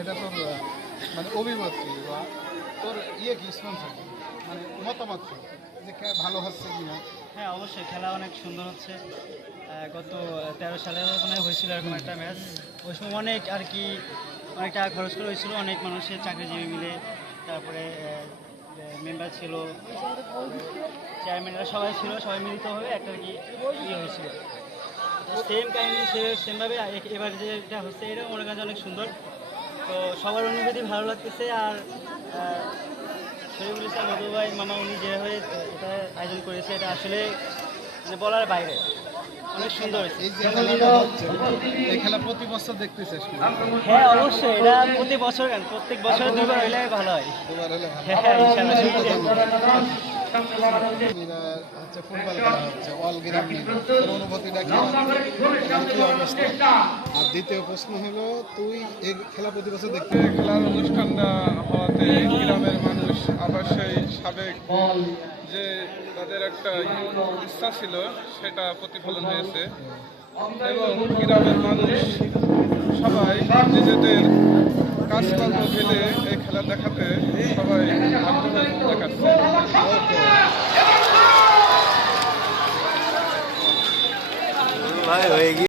এটা তোর মানে অভিমত কি বা তোর ইয়ে কি স্পন্সর মানে মতামত কি? যে ভালো হচ্ছে কি না হ্যাঁ অবশ্যই খেলা অনেক সুন্দর হচ্ছে। গত তেরো সালে মানে হয়েছিল এরকম একটা ম্যাচ ওই সময় অনেক আর কি, অনেক টাকা খরচ করে হয়েছিল, অনেক মানুষের চাকরিজীবী মিলে। তারপরে মেম্বার ছিল চেয়ারম্যানরা সবাই ছিল, সবাই মিলিতভাবে একটা আর কি ইয়ে হয়েছিল। সেম কাহিনী, সে সেমভাবে এবার যেটা হচ্ছে, এটা মনে যে অনেক সুন্দর। তো সবার অনুভূতি ভালো লাগতেছে আর শরীফুল ইসলাম মধু ভাই মামা উনি যেভাবে এটা আয়োজন করেছে এটা আসলে মানে বলার বাইরে। অনেক সুন্দর। হয়েছে এই খেলা প্রতি বছর দেখতেছিস কি? হ্যাঁ অবশ্যই এটা প্রতি বছর কেন প্রত্যেক বছর দুবার হইলে ভালো হয়। দুবার হলে ভালো হ্যাঁ। আর দ্বিতীয় প্রশ্ন হলো, তুই এই খেলা প্রতি বছর দেখতে খেলার অনুষ্ঠানটা হওয়াতে গ্রামের মানুষ আবার সেই সাবেক যে তাদের একটা ইচ্ছা ছিল, সেটা প্রতিফলন হয়েছে। এবং গ্রামের মানুষ সবাই নিজেদের কাজকর্ম ফেলে এই খেলা দেখাতে সবাই আগ্রহ দেখাচ্ছে ভাই হয়ে গিয়ে